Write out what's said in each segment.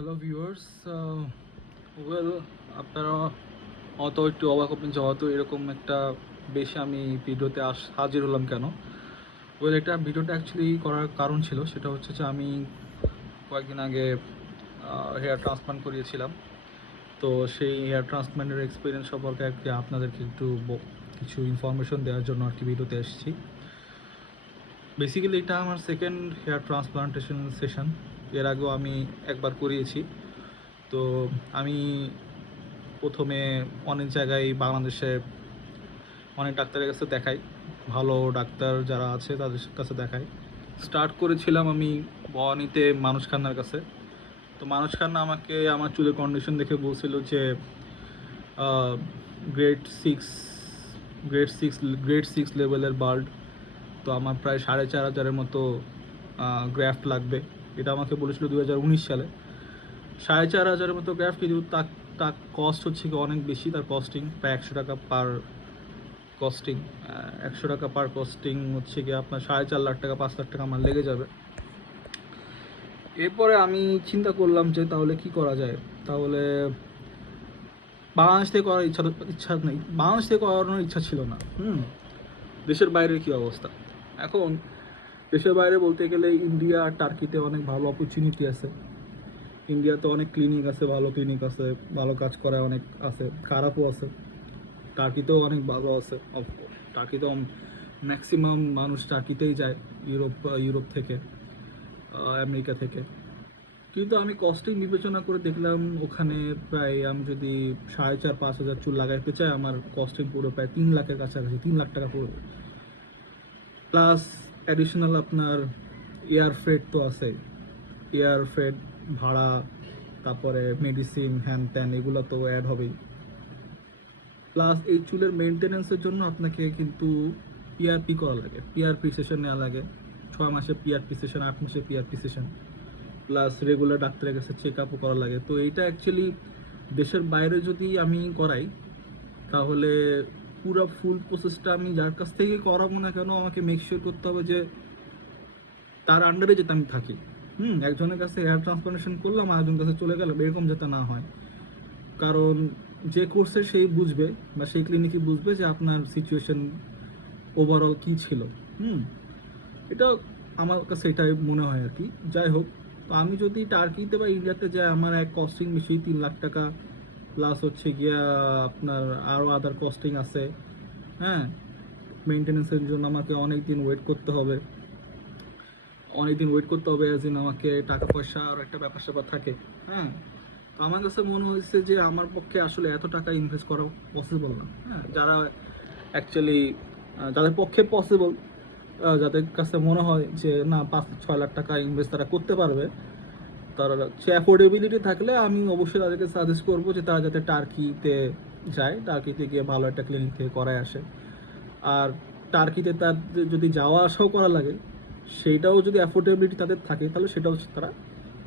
Hello viewers, well আপনারা হয়তো একটু অবাক হবেন যে হয়তো এরকম একটা বেশি আমি ভিডিওতে হাজির হলাম কেন। এটা ভিডিওটা অ্যাকচুয়ালি করার কারণ ছিল, সেটা হচ্ছে যে আমি কয়েকদিন আগে হেয়ার ট্রান্সপ্লান্ট করিয়েছিলাম। তো সেই হেয়ার ট্রান্সপ্লান্টের এক্সপিরিয়েন্স সম্পর্কে আর কি আপনাদেরকে একটু কিছু ইনফরমেশন দেওয়ার জন্য আর কি ভিডিওতে এসেছি। বেসিক্যালি এটা আমার সেকেন্ড হেয়ার ট্রান্সপ্লান্টেশন সেশন। এর আগেও আমি একবার করিয়েছি। তো আমি প্রথমে অনেক জায়গায় বাংলাদেশে অনেক ডাক্তারের কাছে দেখাই, ভালো ডাক্তার যারা আছে তাদের কাছে দেখাই। স্টার্ট করেছিলাম আমি ভবানীতে মানুষ খান্নার কাছে। তো মানুষ খান্না আমাকে আমার চুলের কন্ডিশন দেখে বলছিল যে গ্রেড সিক্স গ্রেড সিক্স লেভেলের বাল্ড। তো আমার প্রায় 4,500 মতো গ্রাফট লাগবে। এটা আমাকে বলেছিল 2019 সালে। 4,500 মতো গ্রাফট, কিন্তু তার তার কস্ট হচ্ছে কি অনেক বেশি। তার কস্টিং প্রায় 100 টাকা পার কস্টিং। 100 টাকা পার কস্টিং হচ্ছে কি আপনার 4.5 লাখ টাকা, 5 লাখ টাকা আমার লেগে যাবে। এরপরে আমি চিন্তা করলাম যে তাহলে কি করা যায়। তাহলে বাংলাদেশ থেকে করার ইচ্ছা নেই, বাংলাদেশ থেকে করানোর ইচ্ছা ছিল না। দেশের বাইরের কি অবস্থা এখন? দেশের বাইরে বলতে গেলে ইন্ডিয়া আর টার্কিতে অনেক ভালো অপরচুনিটি আছে। ইন্ডিয়াতে অনেক ক্লিনিক আছে, ভালো ক্লিনিক আছে, ভালো কাজ করা অনেক আছে, খারাপও আছে। টার্কিতেও অনেক ভালো আছে। টার্কিতেও ম্যাক্সিমাম মানুষ টার্কিতেই যায়, ইউরোপ থেকে, আমেরিকা থেকে। কিন্তু আমি কস্টিং বিবেচনা করে দেখলাম ওখানে প্রায় আমি যদি 4,500-5,000 চুল লাগাইতে চাই, আমার কস্টিং পুরো প্রায় 3 লাখের কাছাকাছি, 3 লাখ টাকা পড়বে। প্লাস অ্যাডিশনাল আপনার এয়ার ফ্রেড তো আছে, এয়ার ফ্রেড ভাড়া, তারপরে মেডিসিন হ্যান ত্যান এগুলো তো অ্যাড হবেই। প্লাস এই চুলের মেনটেন্যান্সের জন্য আপনাকে কিন্তু পিআরপি করা লাগে, পিআরপি সেশন নেওয়া লাগে। 6 মাসে পিআরপি সেশন, 8 মাসে পিআরপি সেশন, প্লাস রেগুলার ডাক্তারের কাছে চেক আপও করা লাগে। তো এইটা অ্যাকচুয়ালি দেশের বাইরে যদি আমি করাই, তাহলে পুরো ফুল প্রসেসটা আমি যার কাছ থেকে করাবো না কেন, আমাকে মেক শিওর করতে হবে যে তার আন্ডারে যাতে আমি থাকি। একজনের কাছে হেয়ার ট্রান্সপ্লান্টেশন করলাম, আরেকজনের কাছে চলে গেলাম, এরকম যাতে না হয়। কারণ যে কোর্সে সেই বুঝবে বা সেই ক্লিনিকই বুঝবে যে আপনার সিচুয়েশন ওভারঅল কী ছিল। এটা আমার কাছে এটাই মনে হয় আর কি। যাই হোক, তো আমি যদি টার্কিতে বা ইন্ডিয়াতে যাই, আমার এক কস্টিং বেশি 3 লাখ টাকা, প্লাস হচ্ছে গিয়া আপনার আরও আদার কস্টিং আছে। হ্যাঁ, মেনটেন্যান্সের জন্য আমাকে অনেক দিন ওয়েট করতে হবে, অ্যাজ ইন আমাকে টাকা পয়সার একটা ব্যাপার স্যাপার থাকে। হ্যাঁ, তো আমার কাছে মনে হয়েছে যে আমার পক্ষে আসলে এত টাকা ইনভেস্ট করা পসিবল না। হ্যাঁ, যারা অ্যাকচুয়ালি যাদের পক্ষে পসিবল, যাদের কাছে মনে হয় যে না 5-6 লাখ টাকা ইনভেস্ট তারা করতে পারবে, তারা সে অ্যাফোর্ডেবিলিটি থাকলে আমি অবশ্যই তাদেরকে সাজেস্ট করবো যে তারা যাতে টার্কিতে যায়, টার্কিতে গিয়ে ভালো একটা ক্লিনিক থেকে করায় আসে। আর টার্কিতে তার যদি যাওয়া আসাও করা লাগে, সেইটাও যদি অ্যাফোর্ডেবিলিটি তাদের থাকে, তাহলে সেটাও তারা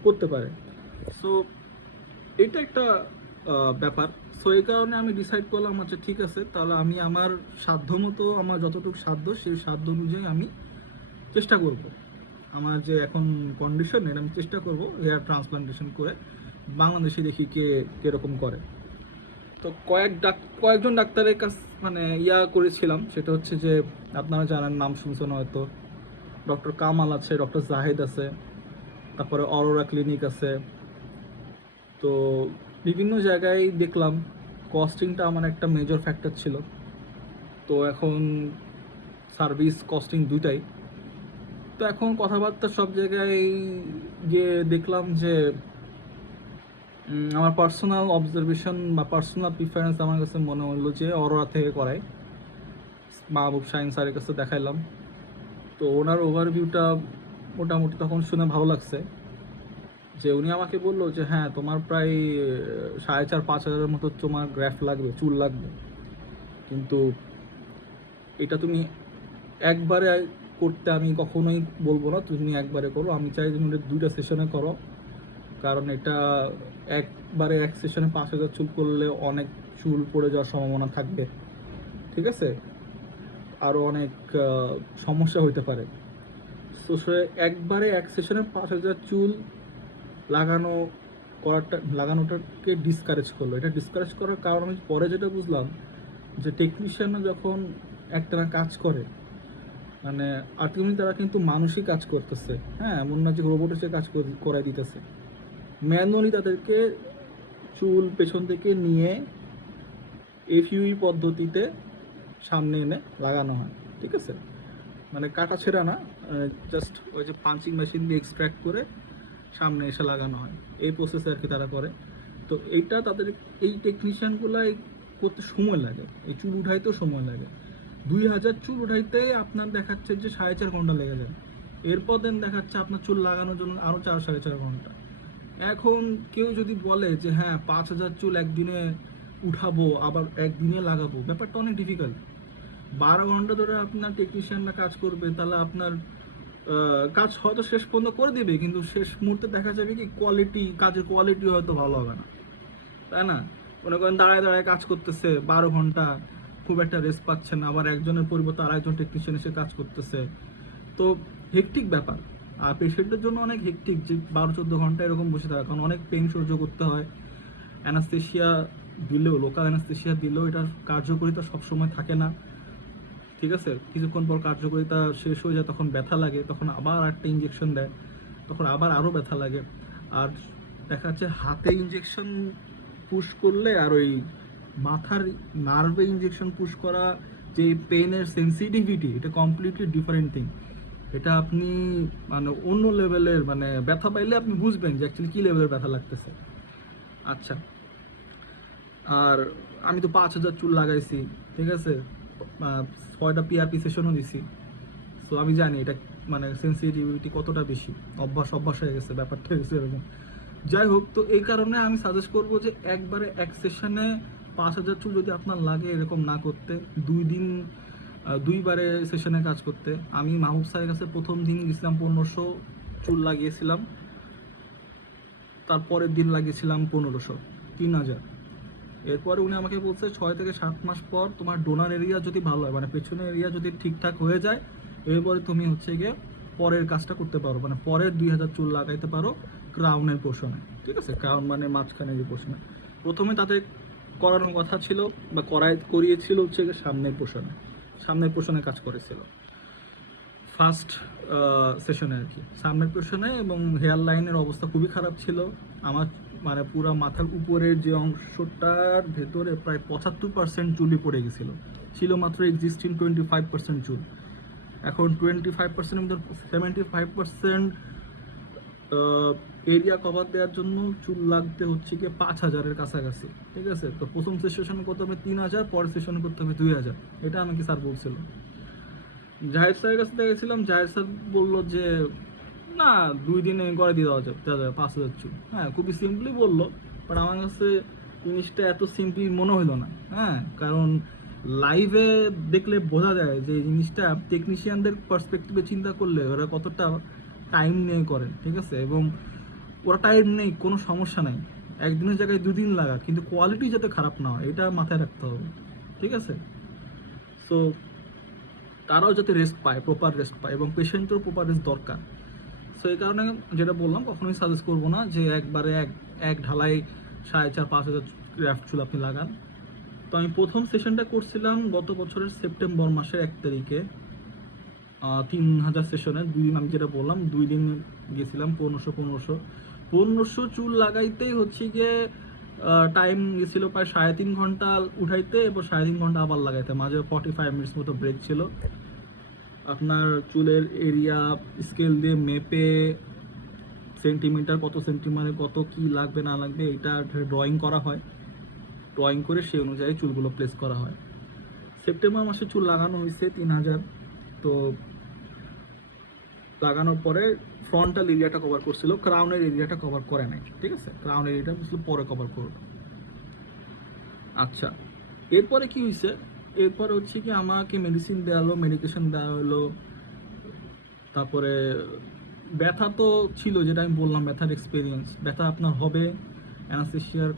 করতে পারে। সো এটা একটা ব্যাপার। সো এই কারণে আমি ডিসাইড করলাম, আচ্ছা ঠিক আছে, তাহলে আমি আমার সাধ্য মতো, আমার যতটুকু সাধ্য সেই সাধ্য অনুযায়ী আমি চেষ্টা করব। আমার যে এখন কন্ডিশন, এর আমি চেষ্টা করব হেয়ার ট্রান্সপ্লান্টেশন করে বাংলাদেশে দেখি কীরকম করে। তো কয়েকজন ডাক্তারের কাছ মানে করেছিলাম, সেটা হচ্ছে যে আপনারা জানেন, নাম শুনছেন হয়তো, ডক্টর কামাল আছে, ডক্টর জাহেদ আছে, তারপরে অরোরা ক্লিনিক আছে। তো বিভিন্ন জায়গায় দেখলাম কস্টিংটা আমার একটা মেজর ফ্যাক্টর ছিল। তো এখন সার্ভিস কস্টিং দুটাই। তো এখন কথাবার্তা সব জায়গায় গিয়ে দেখলাম যে আমার পার্সোনাল অবজারভেশন বা পার্সোনাল প্রিফারেন্স আমার কাছে মনে হলো যে অরোরা থেকে করাই। মাহবুব শাহিন স্যারের কাছে দেখাইলাম। তো ওনার ওভারভিউটা মোটামুটি তখন শুনে ভালো লাগছে, যে উনি আমাকে বললো যে হ্যাঁ, তোমার প্রায় 4,500-5,000 মতো তোমার গ্রাফ লাগবে, চুল লাগবে। কিন্তু এটা তুমি একবারে করতে আমি কখনোই বলবো না তুমি একবারে করো, আমি চাই তুমি 2টা সেশনে করো। কারণ এটা একবারে এক সেশনে 5,000 চুল করলে অনেক চুল পড়ে যাওয়ার সম্ভাবনা থাকবে, ঠিক আছে, আরও অনেক সমস্যা হইতে পারে। তো সে একবারে এক সেশনে 5,000 চুল লাগানো করাটা লাগানোটাকে ডিসকারেজ করলো। এটা ডিসকারেজ করার কারণ আমি পরে যেটা বুঝলাম যে টেকনিশিয়ানরা যখন একটানা কাজ করে, মানে আলটিমেটলি তারা কিন্তু মানুষই কাজ করতেছে, হ্যাঁ, এমন না যে রোবটের সে কাজ করাই দিতেছে। ম্যানুয়ালি তাদেরকে চুল পেছন থেকে নিয়ে এফইউই পদ্ধতিতে সামনে এনে লাগানো হয়, ঠিক আছে, মানে কাটা ছেঁড়া না, জাস্ট ওই যে পাঞ্চিং মেশিন দিয়ে এক্সট্র্যাক্ট করে সামনে এসে লাগানো হয়, এই প্রসেসে আর কি তারা করে। তো এইটা তাদের এই টেকনিশিয়ানগুলাই করতে সময় লাগে, এই চুল উঠাইতেও সময় লাগে। 2000 চুল উঠাইতে আপনার দেখাচ্ছে যে 4.5 ঘন্টা লেগে যায়, এরপর দেন দেখাচ্ছে আপনার চুল লাগানোর জন্য আরও 4-4.5 ঘন্টা। এখন কেউ যদি বলে যে হ্যাঁ 5000 চুল একদিনে উঠাবো আবার একদিনে লাগাবো, ব্যাপারটা অনেক ডিফিকাল্ট। 12 ঘন্টা ধরে আপনার টেকনিশিয়ানরা কাজ করবে, তাহলে আপনার কাজ হয়তো শেষ পর্যন্ত করে দিবে, কিন্তু শেষ মুহূর্তে দেখা যাবে কি কাজের কোয়ালিটি হয়তো ভালো হবে না, তাই না? মনে করেন দাঁড়ায় দাঁড়ায় কাজ করতেছে 12 ঘন্টা, খুব একটা রেস্ট পাচ্ছে না, আবার একজনের পরিবর্তে আরেকজন টেকনিশিয়ান এসে কাজ করতেছে, তো হেকটিক ব্যাপার। আর পেশেন্টের জন্য অনেক হেকটিক যে 12-14 ঘন্টা এরকম বসে থাকা, কারণ অনেক পেইন সহ্য করতে হয়। অ্যানাস্থেশিয়া দিলেও, লোকাল অ্যানাস্থেশিয়া দিলেও এটার কার্যকারিতা সবসময় থাকে না, ঠিক আছে, কিছুক্ষণ পর কার্যকারিতা শেষ হয়ে যায়, তখন ব্যথা লাগে, তখন আবার একটা ইঞ্জেকশন দেয়, তখন আবার আরও ব্যথা লাগে। আর দেখা যাচ্ছে হাতে ইঞ্জেকশন পুশ করলে আর ওই মাথার নার্ভে ইঞ্জেকশন পুশ করা, যে পেইনের সেন্সিটিভিটি, এটা কমপ্লিটলি ডিফারেন্ট থিং। এটা আপনি মানে অন্য লেভেলের, মানে ব্যথা পাইলে আপনি বুঝবেন যে অ্যাকচুয়ালি কী লেভেলের ব্যথা লাগতেছে। আচ্ছা, আর আমি তো 5000 চুল লাগাইছি, ঠিক আছে, 6টা পিআরপি সেশনও দিছি, সো আমি জানি এটা মানে সেন্সিটিভিটি কতটা বেশি, অভ্যাস হয়ে গেছে, ব্যাপারটা হয়ে গেছে এরকম। যাই হোক, তো এই কারণে আমি সাজেস্ট করবো যে একবারে এক সেশনে 5000 চুল যদি আপনার লাগে এরকম না করতে, 2 বারে সেশনে কাজ করতে। আমি মাহবুব স্যারের কাছে প্রথম দিন গেছিলাম 1500 চুল লাগিয়েছিলাম, তারপরের দিন লাগিয়েছিলাম 1500, 3000। এরপরে উনি আমাকে বলছে 6 থেকে 7 মাস পর তোমার ডোনার এরিয়া যদি ভালো হয়, মানে পেছনের এরিয়া যদি ঠিকঠাক হয়ে যায়, এরপরে তুমি হচ্ছে গিয়ে পরের কাজটা করতে পারো, মানে পরের 2000 চুল লাগাইতে পারো ক্রাউনের পোর্শনে, ঠিক আছে, ক্রাউন মানে মাঝখানে যে পোর্শনে। প্রথমে তাদের করানোর কথা ছিল বা করিয়েছিল হচ্ছে গিয়ে সামনের পোর্শনে কাজ করেছিল ফার্স্ট সেশনে আর কি, সামনের পোর্শনে, এবং হেয়ার লাইনের অবস্থা খুবই খারাপ ছিল আমার, মানে পুরো মাথার উপরের যে অংশটার ভেতরে প্রায় 75% চুলই পড়ে গেছিল, ছিল মাত্র এক্সিস্টিং 25% চুল। এখন 25% মধ্যে 75% এরিয়া কভার দেওয়ার জন্য চুল লাগতে হচ্ছে কি 5000-এর কাছাকাছি, ঠিক আছে। তো প্রথম সেশনে করতে হবে 3000, পরের সেশনে করতে হবে 2000, এটা আমাকে স্যার বলছিল। জাহেদ স্যারের কাছে গেছিলাম, জাহেদ স্যার বললো যে না 2 দিনে করে দিয়ে দেওয়া যাবে 5000 চুল, হ্যাঁ, খুবই সিম্পলি বললো। বাট আমার কাছে জিনিসটা এত সিম্পলি মনে হলো না, হ্যাঁ, কারণ লাইভে দেখলে বোঝা যায় যে এই জিনিসটা টেকনিশিয়ানদের পার্সপেক্টিভে চিন্তা করলে ওরা কতটা টাইম নিয়ে করে, ঠিক আছে, এবং ওরা টাইম নেই, কোনো সমস্যা নাই, একদিনের জায়গায় 2 দিন লাগা, কিন্তু কোয়ালিটি যাতে খারাপ না হয় এটা মাথায় রাখতে হবে, ঠিক আছে। সো তারাও যাতে রেস্ট পায়, প্রপার রেস্ট পায়, এবং পেশেন্টেরও প্রপার রেস্ট দরকার। সো এই কারণে যেটা বললাম, কখনোই সাজেস্ট করবো না যে একবারে এক ঢালাই 4500-5000 গ্রাফট চুল আপনি লাগান। তো আমি প্রথম সেশনটা করছিলাম গত বছরের সেপ্টেম্বর মাসের 1 তারিখে, 3000 সেশনে 2 দিন, আমি যেটা বললাম 2 দিন গেছিলাম, 1500 চুল লাগাইতেই হচ্ছে গিয়ে টাইম গেছিলো প্রায় 3.5 ঘন্টা উঠাইতে, এবং 3.5 ঘন্টা আবার লাগাইতে, মাঝে 45 মিনিটস মতো ব্রেক ছিল। আপনার চুলের এরিয়া স্কেল দিয়ে মেপে সেন্টিমিটার কত কি লাগবে না লাগবে এটা ড্রয়িং করা হয়, ড্রয়িং করে সেই অনুযায়ী চুলগুলো প্লেস করা হয়। সেপ্টেম্বর মাসে চুল লাগানো হয়েছে 3000। তো লাগানোর পরে ফ্রন্টাল এরিয়াটা কভার করছিল, ক্রাউনের এরিয়াটা কভার করে নাই, ঠিক আছে, ক্রাউন এরিয়াটা পরে কভার করবে। আচ্ছা, এরপরে কি হয়েছে, এরপরে হচ্ছে কি আমাকে মেডিসিন দেওয়া হলো, মেডিকেশন দেওয়া হলো, তারপরে ব্যথা তো ছিল, যেটা আমি বললাম ব্যথার এক্সপিরিয়েন্স, ব্যথা আপনার হবে, অ্যানাস্থেশিয়ার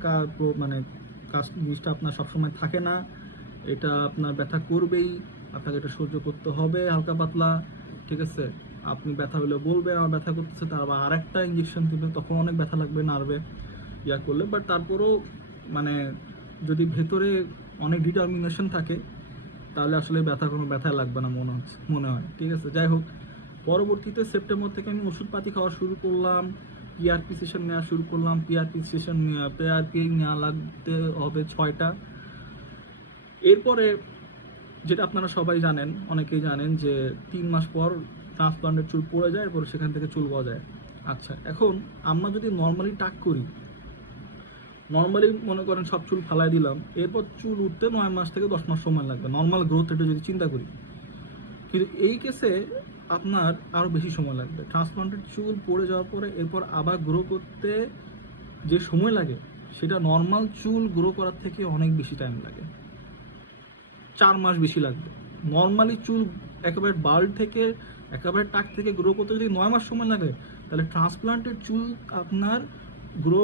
মানে কাজ জিনিসটা আপনার সবসময় থাকে না, এটা আপনার ব্যথা করবেই, আপনাকে এটা সহ্য করতে হবে হালকা পাতলা, ঠিক আছে। আপনি ব্যথা হলে বলবেন আমার ব্যথা করতেছে, তার আবার আরেকটা ইঞ্জেকশন দিবে, তখন অনেক ব্যথা লাগবে নার্ভে। ইয়া করলে, বাট তারপরেও মানে যদি ভেতরে অনেক ডিটারমিনেশন থাকে তাহলে আসলে কোনো ব্যথা লাগবে না মনে হয়। ঠিক আছে, যাই হোক, পরবর্তীতে সেপ্টেম্বর থেকে আমি ওষুধপাতি খাওয়া শুরু করলাম, পিআরপি সেশন নেওয়া শুরু করলাম। পিআরপি নেওয়া লাগতে হবে 6টা। এরপরে যেটা আপনারা সবাই জানেন, অনেকেই জানেন যে 3 মাস পর ট্রান্সপ্লান্টের চুল পড়ে যায়, এরপর সেখান থেকে চুল গজায়। আচ্ছা, এখন আমরা যদি নর্মালি টাক করি, নর্মালি মনে করেন সব চুল ফালাই দিলাম, এরপর চুল উঠতে 9 মাস থেকে 10 মাস সময় লাগবে, নর্মাল গ্রোথ রেটে যদি চিন্তা করি। কিন্তু এই কেসে আপনার আরও বেশি সময় লাগবে। ট্রান্সপ্লান্টেড চুল পড়ে যাওয়ার পরে এরপর আবার গ্রো করতে যে সময় লাগে, সেটা নর্মাল চুল গ্রো করার থেকে অনেক বেশি টাইম লাগে, 4 মাস বেশি লাগবে। নর্মালি চুল একেবারে বাল্ড থেকে, একেবারে টাক থেকে গ্রো করতে যদি 9 মাস সময় লাগে, তাহলে ট্রান্সপ্লান্টেড চুল আপনার গ্রো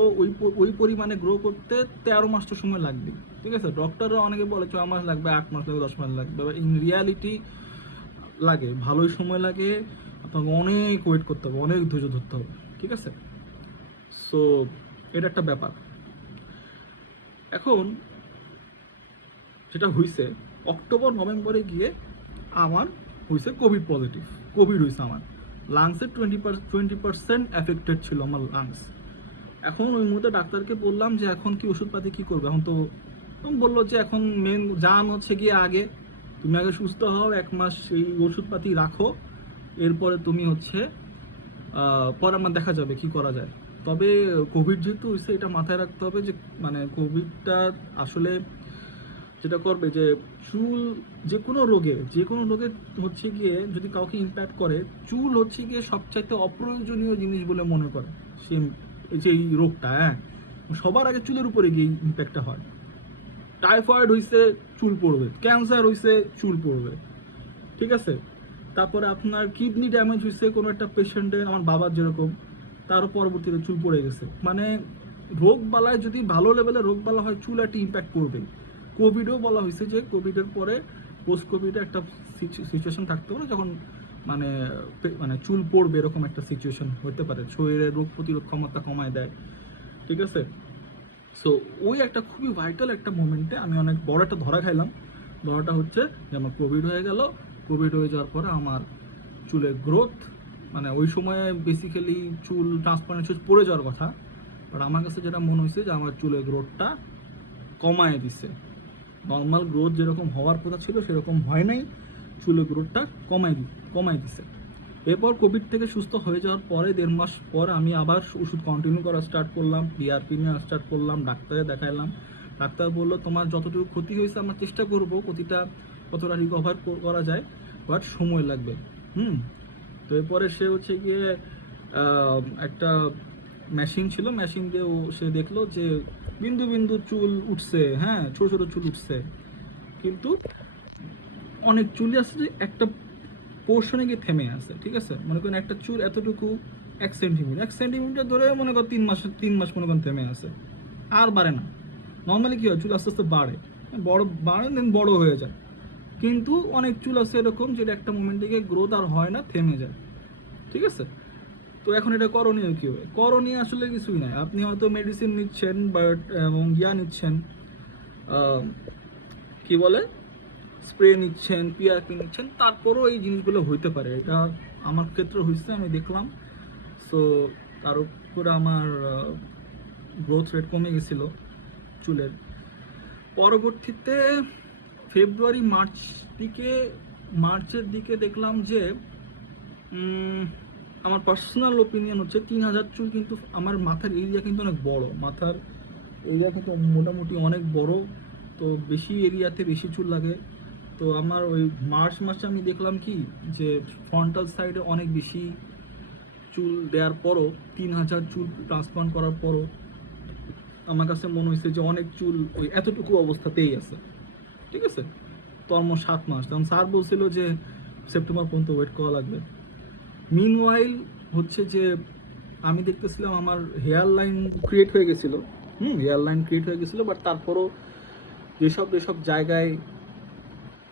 ওই পরিমাণে গ্রো করতে 13 মাস তো সময় লাগবে। ঠিক আছে, ডক্টররা অনেকে বলে 6 মাস লাগবে, 8 মাস লাগবে, 10 মাস লাগবে, ইন রিয়ালিটি লাগে, ভালোই সময় লাগে। আপনাকে অনেক ওয়েট করতে হবে, অনেক ধৈর্য ধরতে হবে। ঠিক আছে, সো এটা একটা ব্যাপার। এখন যেটা হয়েছে, অক্টোবর নভেম্বরে গিয়ে আমার হয়েছে কোভিড পজিটিভ। কোভিড হয়েছে আমার লাংসের 20% এফেক্টেড ছিল আমার লাংস। এখন ওই মুহূর্তে ডাক্তারকে বললাম যে এখন কি ওষুধপাতি কী করবে। এখন তো বললো যে এখন মেন জান হচ্ছে গিয়ে আগে তুমি আগে সুস্থ হও, 1 মাস এই ওষুধপাতি রাখো, এরপরে তুমি হচ্ছে পরে আমার দেখা যাবে কি করা যায়। তবে কোভিড যেহেতু হয়েছে, এটা মাথায় রাখতে হবে যে মানে কোভিডটা আসলে যেটা করবে যে চুল যে কোনো রোগে হচ্ছে গিয়ে যদি কাউকে ইম্প্যাক্ট করে, চুল হচ্ছে গিয়ে সবচাইতে অপ্রয়োজনীয় জিনিস বলে মনে করে সে, যে এই রোগটা, হ্যাঁ, সবার আগে চুলের উপরে গিয়ে ইম্প্যাক্টটা হয়। টাইফয়েড হইছে চুল পড়বে, ক্যান্সার হইছে চুল পড়বে। ঠিক আছে, তারপরে আপনার কিডনি ড্যামেজ হয়েছে কোনো একটা পেশেন্টের, আমার বাবার যেরকম, তারও পরবর্তীতে চুল পড়ে গেছে। মানে রোগ বালায় যদি ভালো লেভেলের রোগ বালা হয়, চুল একটা ইম্প্যাক্ট করবে। কোভিডও বলা হয়েছে যে কোভিডের পরে পোস্ট কোভিডে একটা সিচুয়েশন থাকতে পারে যখন মানে মানে চুল পড়বে, এরকম একটা সিচুয়েশন হতে পারে, শরীরের রোগ প্রতিরোধ ক্ষমতা কমায় দেয়। ঠিক আছে, সো ওই একটা খুবই ভাইটাল একটা মোমেন্টে আমি অনেক বড় একটা ধরা খাইলাম। ধরাটা হচ্ছে যে আমার কোভিড হয়ে গেল। কোভিড হয়ে যাওয়ার পরে আমার চুলের গ্রোথ, মানে ওই সময়ে বেসিক্যালি চুল ট্রান্সপ্লান্ট পড়ে যাওয়ার কথা, বাট আমার কাছে যেটা মনে হয়েছে যে আমার চুলের গ্রোথটা কমায় দিছে। নর্মাল গ্রোথ যেরকম হওয়ার কথা ছিল সেরকম হয় নাই, চুলের গ্রোথটা কমায় দিছে। এরপর কোভিড থেকে সুস্থ হয়ে যাওয়ার পরে 1.5 মাস পর আমি আবার ওষুধ কন্টিনিউ করা স্টার্ট করলাম, পিআরপি নেওয়া স্টার্ট করলাম, ডাক্তারে দেখাইলাম। ডাক্তার বললো তোমার যতটুকু ক্ষতি হয়েছে আমরা চেষ্টা করবো কতটা রিকভার করা যায়, বাট সময় লাগবে। তো এরপরে সে হচ্ছে গিয়ে একটা মেশিন ছিল, মেশিন দিয়ে সে দেখলো যে বিন্দু বিন্দু চুল উঠছে, হ্যাঁ, ছোট ছোট চুল উঠছে, কিন্তু অনেক চুলই আছে যে একটা পোর্শনে গিয়ে থেমে আছে। ঠিক আছে, মনে করেন একটা চুল এতটুকু 1 সেন্টিমিটার ধরে মনে করেন 3 মাস মনে করেন থেমে আছে, আর বাড়ে না। নর্মালি কি হয়, চুল আস্তে আস্তে বাড়ে দেন বড় হয়ে যায়, কিন্তু অনেক চুল আছে এরকম যেটা একটা মোমেন্টে গিয়ে গ্রোথ আর হয় না, থেমে যায়। ঠিক আছে, তো এখন এটা করণীয় কী হবে? করণীয় আসলে কিছুই নাই। আপনি হয়তো মেডিসিন নিচ্ছেন বাট এবং নিচ্ছেন, কি বলে, স্প্রে নিচ্ছেন, পিআরপি নিচ্ছেন, তারপরও এই জিনিসগুলো হইতে পারে। এটা আমার ক্ষেত্রে হয়েছে, আমি দেখলাম। সো তার উপরে আমার গ্রোথ রেট কমে গেছিলো চুলের। পরবর্তীতে মার্চের দিকে দেখলাম যে আমার পার্সোনাল ওপিনিয়ন হচ্ছে 3000 চুল কিন্তু আমার মাথার এরিয়া কিন্তু অনেক বড়, মাথার এরিয়া কিন্তু মোটামুটি অনেক বড়, তো বেশি এরিয়াতে বেশি চুল লাগে। তো আমার ওই মার্চ মাসে আমি দেখলাম কি যে ফ্রন্টাল সাইডে অনেক বেশি চুল দেওয়ার পরও, 3000 চুল ট্রান্সপ্লান্ট করার পরও আমার কাছে মনে হয়েছে যে অনেক চুল ওই এতটুকু অবস্থাতেই আছে। ঠিক আছে, তো অলমোস্ট 7 মাস, তখন স্যার বলছিল যে সেপ্টেম্বর পর্যন্ত ওয়েট করা লাগবে। মিনওয়াইল হচ্ছে যে আমি দেখতেছিলাম আমার হেয়ার লাইন ক্রিয়েট হয়ে গেছিলো, বাট তারপরও যেসব জায়গায়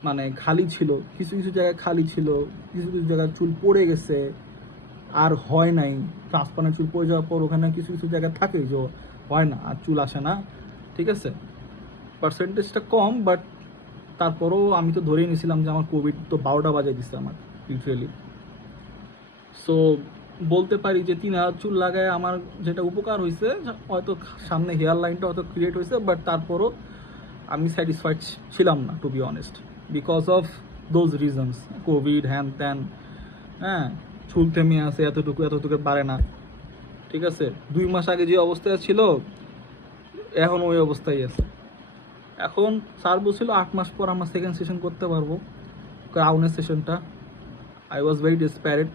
মানে খালি ছিল, কিছু জায়গায় খালি ছিল, কিছু জায়গায় চুল পড়ে গেছে, আর হয় নাই ট্রান্সপ্লান্টের চুল পড়ে যাওয়ার পর ওখানে কিছু জায়গায় থাকে যে হয় না, আর চুল আসে না, ঠিক আছে। পার্সেন্টেজটা কম, বাট তারপরেও আমি তো ধরেই নিয়েছিলাম যে আমার কোভিড তো 12টা বাজায় দিচ্ছে আমার লিটারেলি। সো বলতে পারি যে 3000 চুল লাগায় আমার যেটা উপকার হয়েছে, হয়তো সামনে হেয়ার লাইনটা হয়তো ক্রিয়েট হয়েছে, বাট তারপরও আমি স্যাটিসফাইড ছিলাম না, to be honest, because of those reasons, COVID, হ্যান ত্যান, হ্যাঁ, চুল থেমে আছে, এতটুকু বাড়ে না, ঠিক আছে। 2 মাস আগে যে অবস্থায় ছিল এখন ওই অবস্থায় আছে। এখন স্যার বলছিল 8 মাস পর আমরা সেকেন্ড সেশন করতে পারবো, ক্রাউনের সেশনটা। আই ওয়াজ ভেরি ডেসপ্যারেট,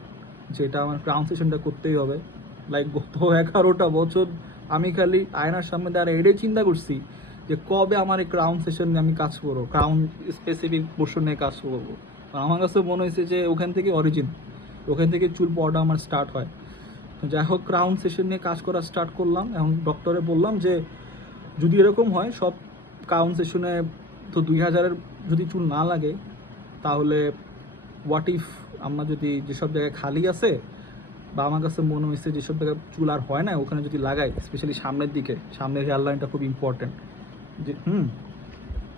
যেটা আমার ক্রাউন সেশনটা করতেই হবে। লাইক গত 11টা বছর আমি খালি আয়নার সামনে দাঁড়িয়ে এটাই চিন্তা করছি যে কবে আমার এই ক্রাউন সেশন নিয়ে আমি কাজ করবো, ক্রাউন স্পেসিফিক পোর্শন নিয়ে কাজ করবো। আমার কাছে মনে হয়েছে যে ওখান থেকে অরিজিন, ওখান থেকে চুল পড়া আমার স্টার্ট হয়। তো যাই হোক, ক্রাউন সেশন নিয়ে কাজ করা স্টার্ট করলাম। এখন ডক্টরে বললাম যে যদি এরকম হয় সব ক্রাউন সেশনে তো 2000-এর যদি চুল না লাগে, তাহলে হোয়াট ইফ আমরা যদি যেসব জায়গায় খালি আছে বা আমার কাছে মনে হয়েছে যেসব জায়গায় চুল আর হয় না ওখানে যদি লাগাই, স্পেশালি সামনের দিকে, সামনের হেয়ার লাইনটা খুব ইম্পর্টেন্ট, যে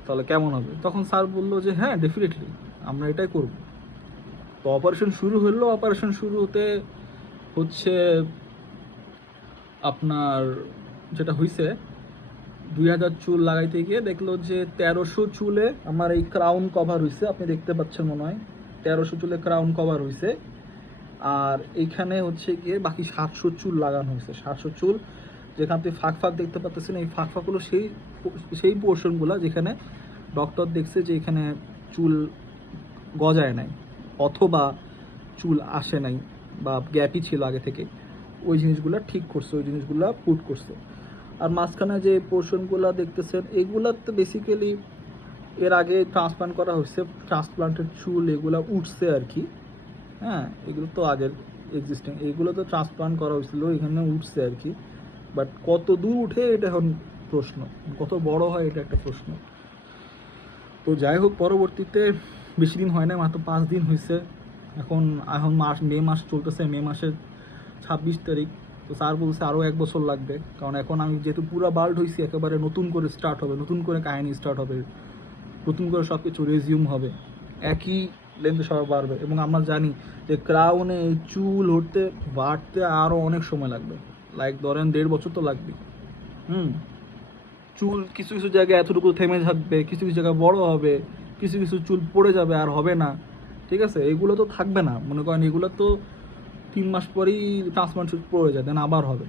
তাহলে কেমন হবে। তখন স্যার বললো যে হ্যাঁ ডেফিনেটলি আমরা এটাই করব। তো অপারেশন শুরু হলো। অপারেশন শুরু হতে হচ্ছে আপনার যেটা হয়েছে, 2000 চুল লাগাইতে গিয়ে দেখলো যে 1300 চুলে আমার এই ক্রাউন কভার হয়েছে। আপনি দেখতে পাচ্ছেন মনে হয় 1300 চুলে ক্রাউন কভার হয়েছে। আর এইখানে হচ্ছে গিয়ে বাকি 700 চুল লাগানো হয়েছে। 700 চুল যেখানে আপনি ফাঁক দেখতে পাচ্ছেন, এই ফাঁকগুলো সেই পোর্শনগুলো যেখানে ডক্টর দেখছে যে এখানে চুল গজায় নাই অথবা চুল আসে নাই বা গ্যাপই ছিল আগে থেকে, ওই জিনিসগুলো ঠিক করছে, ওই জিনিসগুলো পুট করছে। আর মাঝখানে যে পোর্শনগুলো দেখতেছেন এগুলো তো বেসিক্যালি এর আগে ট্রান্সপ্লান্ট করা হয়েছে, ট্রান্সপ্লান্টেড চুল এগুলো উঠছে আর কি। হ্যাঁ, এগুলো তো আগের এক্সিস্টিং, এগুলো তো ট্রান্সপ্লান্ট করা হয়েছিল, এখানে উঠছে আর কি। বাট কত দূর উঠে এটা এখন প্রশ্ন, কত বড় হয় এটা একটা প্রশ্ন। তো যাই হোক, পরবর্তীতে বেশি দিন হয় না, মাত্র 5 দিন হয়েছে। এখন এখন মে মাস চলতেছে, মে মাসের 26 তারিখ। তো স্যার বলছে আরও 1 বছর লাগবে, কারণ এখন আমি যেহেতু পুরো বাল্ড হয়েছি, একেবারে নতুন করে স্টার্ট হবে, নতুন করে কাহিনী স্টার্ট হবে, নতুন করে সব কিছু রেজিউম হবে, একই লেন্থে সবাই বাড়বে। এবং আমরা জানি যে ক্রাউনে এই চুল উঠতে বাড়তে আরও অনেক সময় লাগবে, লাইক ধরেন 1.5 বছর তো লাগবে। চুল কিছু কিছু জায়গায় এতটুকু থেমে থাকবে, কিছু কিছু জায়গায় বড় হবে, কিছু কিছু চুল পড়ে যাবে আর হবে না, ঠিক আছে। এগুলো তো থাকবে না, মনে করেন এগুলো তো 3 মাস পরেই ট্রান্সপ্লান্ট পড়ে যায়, দেন আবার হবে।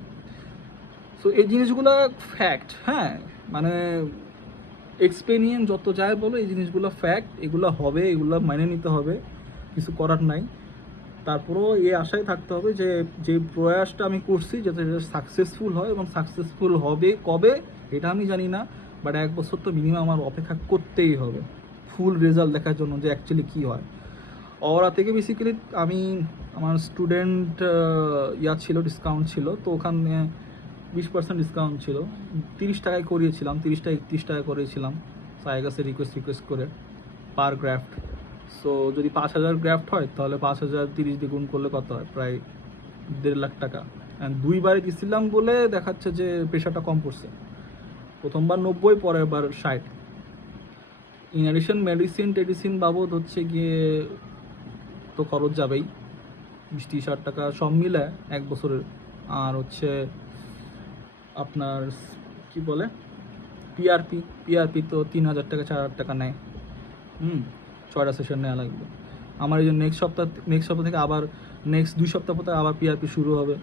সো এই জিনিসগুলো ফ্যাক্ট, হ্যাঁ, মানে এক্সপেরিয়েন্স যত যায় বলো, এই জিনিসগুলো ফ্যাক্ট, এগুলো হবে, এগুলো মেনে নিতে হবে, কিছু করার নাই। তারপরেও এই আশায় থাকতে হবে যে যে প্রয়াসটা আমি করছি যাতে এটা সাকসেসফুল হয়, এবং সাকসেসফুল হবে কবে এটা আমি জানি না, বাট 1 বছর তো মিনিমাম আমার অপেক্ষা করতেই হবে ফুল রেজাল্ট দেখার জন্য যে অ্যাকচুয়ালি কী হয়। ওরা থেকে বেসিক্যালি আমি আমার স্টুডেন্ট ছিল, ডিসকাউন্ট ছিল, তো ওখানে 20% ডিসকাউন্ট ছিল। 30 টাকায় করিয়েছিলাম, 30 টাকা 31 টাকা করিয়েছিলাম স্যারের কাছে রিকোয়েস্ট করে পার গ্রাফট। সো যদি 5000 গ্রাফট হয় তাহলে 5000 30 দিয়ে গুণ করলে কত হয়, প্রায় 1.5 লাখ টাকা। অ্যান্ড 2বারে দিছিলাম বলে দেখাচ্ছে যে প্রেশারটা কম পড়ছে, প্রথমবার 90, পরের বার 60। ইন অ্যাডিশন মেডিসিন বাবদ হচ্ছে গিয়ে তো খরচ যাবেই, 20-30 হাজার টাকা সব মিলে 1 বছরের। আর হচ্ছে আপনার কি বলে পিআরপি তো 3000 টাকা 4000 টাকা নেয়। 6টা সেশন নেওয়া লাগবে আমার। এই জন্য নেক্সট সপ্তাহ থেকে আবার নেক্সট 2 সপ্তাহ পর আবার পিআরপি শুরু হবে,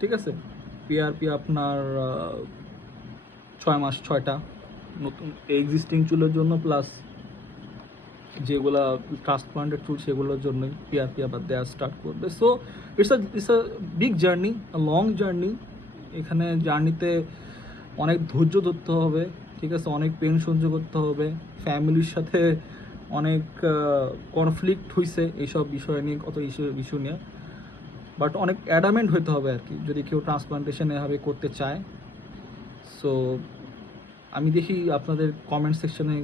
ঠিক আছে। পিআরপি আপনার 6 মাস 6টা নতুন এক্সিস্টিং চুলের জন্য, প্লাস যেগুলা ট্রান্সপ্লান্টেড চুল সেগুলোর জন্যই পিআরপি আবার দেওয়া স্টার্ট করবে। So it's a big journey, long journey. এখানে জার্নিতে অনেক ধৈর্য ধরতে হবে, ঠিক আছে, অনেক পেন সহ্য করতে হবে, ফ্যামিলির সাথে অনেক কনফ্লিক্ট হয়েছে এইসব বিষয় নিয়ে, কত ইস্যু নিয়ে, বাট অনেক অ্যাডামেন্ট হতে হবে আর কি যদি কেউ ট্রান্সপ্লান্টেশন এভাবে করতে চায়। সো আমি দেখি আপনাদের কমেন্ট সেকশনে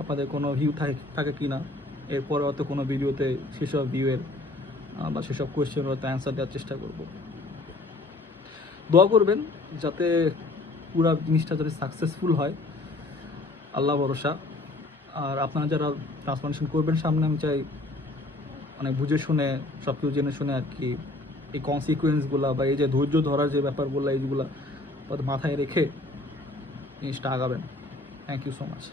আপনাদের কোনো ভিউ থাকে কি না, এরপরে হয়তো কোনো ভিডিওতে সেসব ভিউয়ের বা সেসব কোয়েশ্চেনের হয়তো অ্যান্সার দেওয়ার চেষ্টা করব। দোয়া করবেন যাতে পুরো জিনিসটা যদি সাকসেসফুল হয় আল্লাহ ভরসা। আর আপনারা যারা ট্রান্সপ্লান্টেশন করবেন সামনে, আমি চাই অনেক বুঝে শুনে সব কিছু জেনে শুনে আর কি এই কনসিকুয়েন্সগুলো বা এই যে ধৈর্য ধরার যে ব্যাপারগুলো এইগুলো মাথায় রেখে জিনিসটা আগাবেন। Thank you so much.